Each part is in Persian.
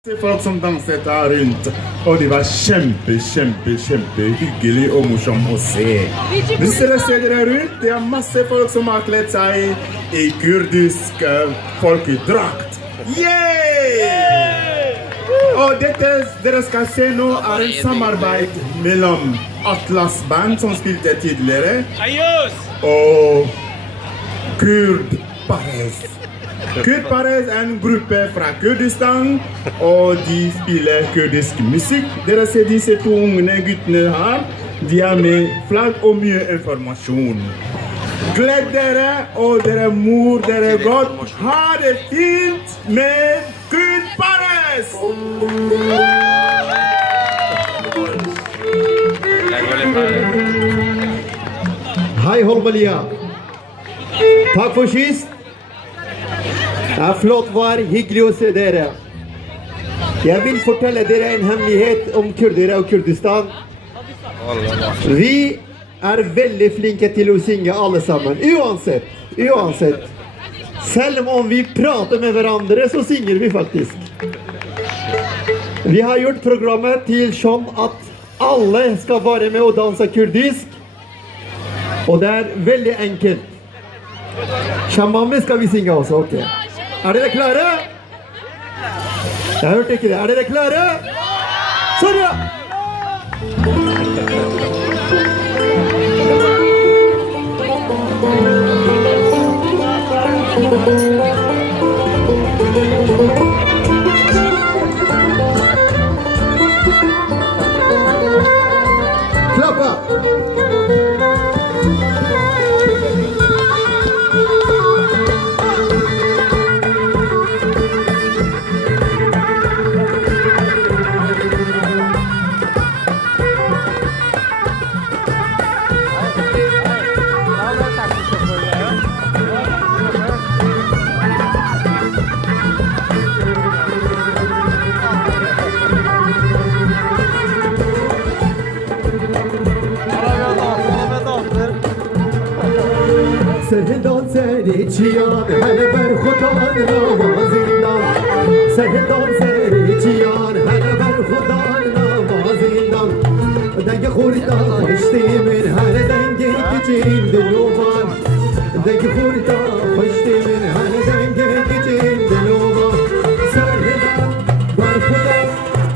Folk som danser her rundt, og de var kjempehyggelig og morsomme å se. Hvis dere ser dere rundt, det er masse folk som har kledd seg i kurdisk folkedrakt. Og dette dere skal se nå er en samarbeid mellom Atlas Band, som spilte tidligere, og Kurd Parez. Kurd Parez er en gruppe fra Kurdistan, og de spiller kurdisk musikk. Dere ser disse to unge guttene her. De har med flagg og mye informasjon. Gled dere, og dere mor dere godt. Ha det fint med Kurd Parez! Hei Holmelia. Takk for sist. Det er flott vær, hyggelig å se dere. Jeg vil fortelle dere en hemmelighet om kurdere og Kurdistan. Vi er veldig flinke til å synge alle sammen, uansett. Selv om vi prater med hverandre, så synger vi faktisk. Vi har gjort programmet til sånn at alle skal være med og danse kurdisk. Og det er veldig enkelt. Shamami skal vi synge også, ok. Er dere klare? Jeg hørte ikke det. Er dere klare? Sånn ja! Klappa! سهدان سری چیان هل بر خدان نوازیندان سهدان سری چیان هل بر خدان نوازیندان دنگ خوردان پشتی من هر دنگ کچین دلوان دنگ خوردان پشتی من هر دنگ کچین دلوان سهدان بر خدا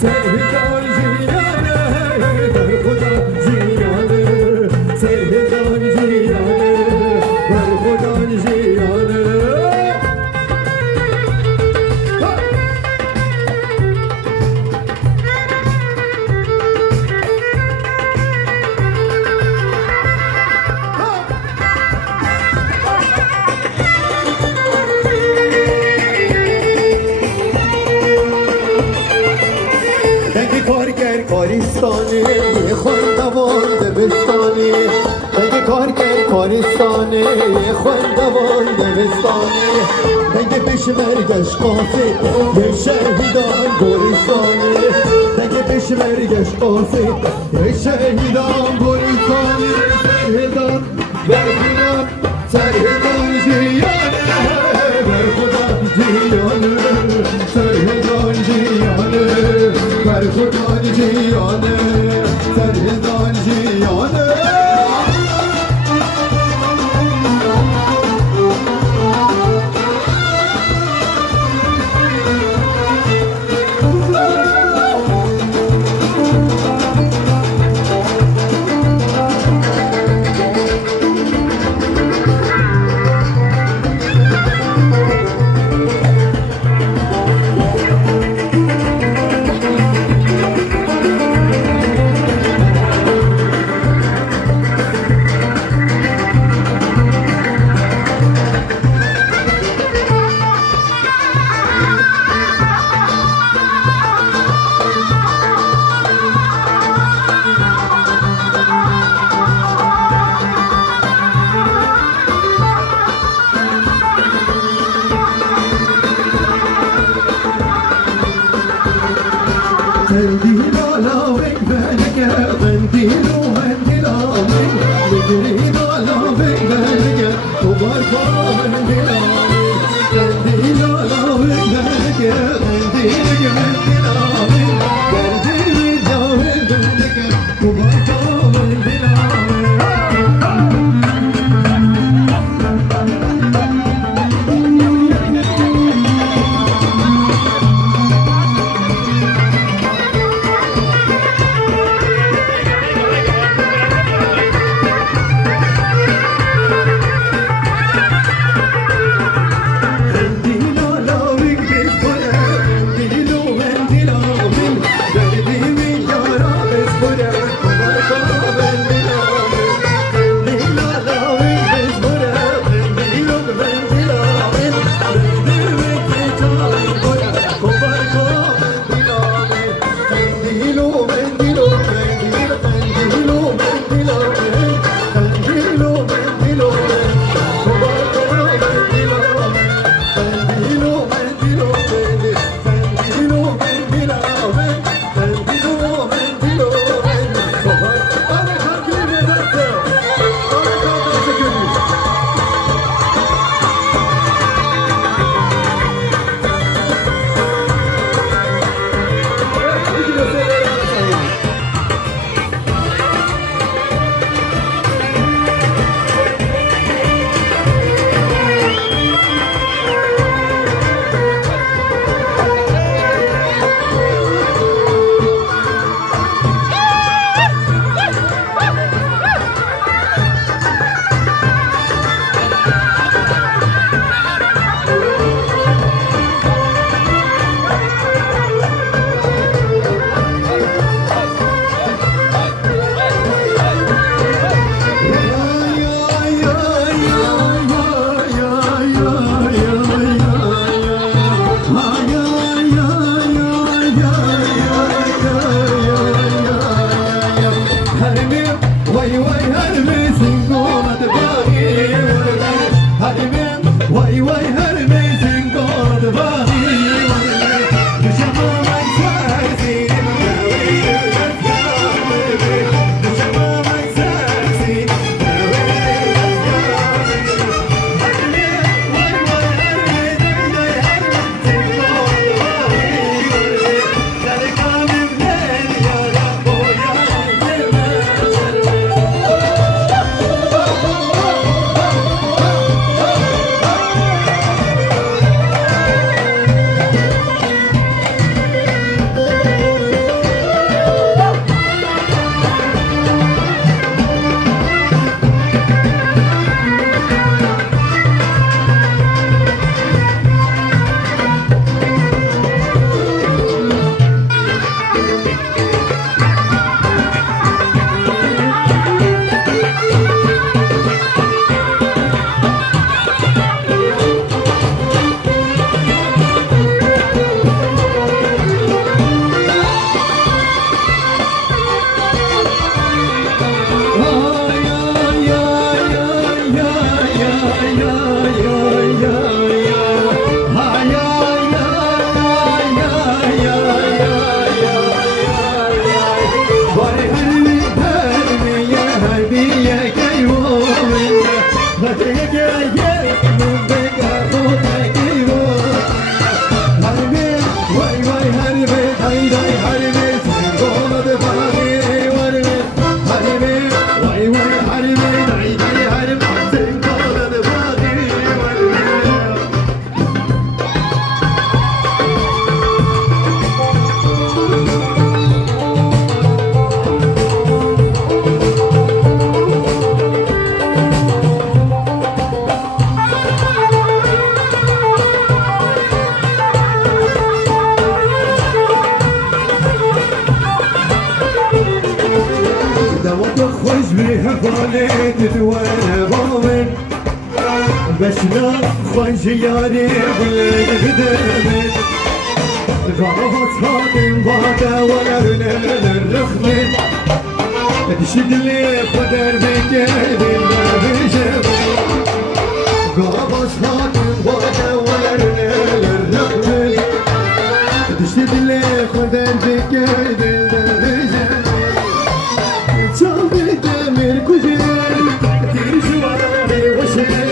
سهدان جیانه بر خدا جیانه سهدان جیانه کارستانی خوندوان دبستانی بگه کارگر کارستانی خوندوان دبستانی بگه پشمرگش قاصد یه شهیدان گورستانی بگه پشمرگش قاصد یه شهیدان گورستانی سرهدان برخونم سرهدان جیانه برخونم جیانه سرهدان جیانه برخونم جیانه سرهدان جیانه منديل على وجهك منديل ومنديل عليك منديل على وجهك وبرفع منديل عليك منديل على وجهك منديل بشنا خوش یاری بلد بدمت غربت هاتم بادا ولرنا الرخمت تشد لي قدر بكيدين بجمت غربت هاتم بادا ولرنا الرخمت تشد لي قدر بكيدين بجمت çaldı demir kuzen bir juvarı başım